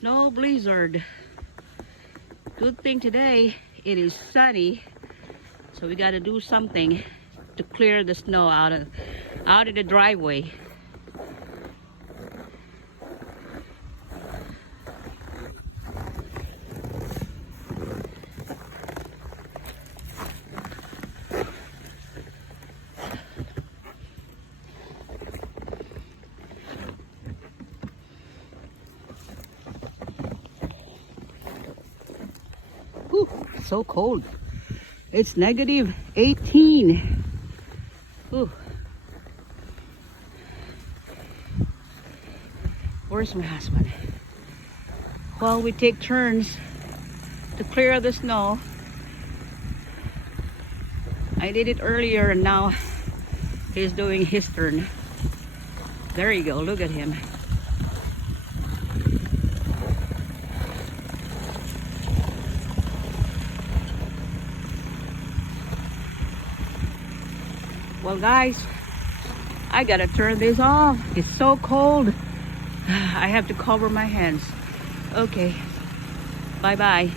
Snow blizzard. Good thing today it is sunny, so we got to do something to clear the snow out of the driveway. Whew, so cold. It's negative 18. Whew. Where's my husband? Well, we take turns to clear the snow. I did it earlier and now he's doing his turn. There you go, look at him. Well guys, I gotta turn this off. It's so cold. I have to cover my hands. Okay, bye-bye.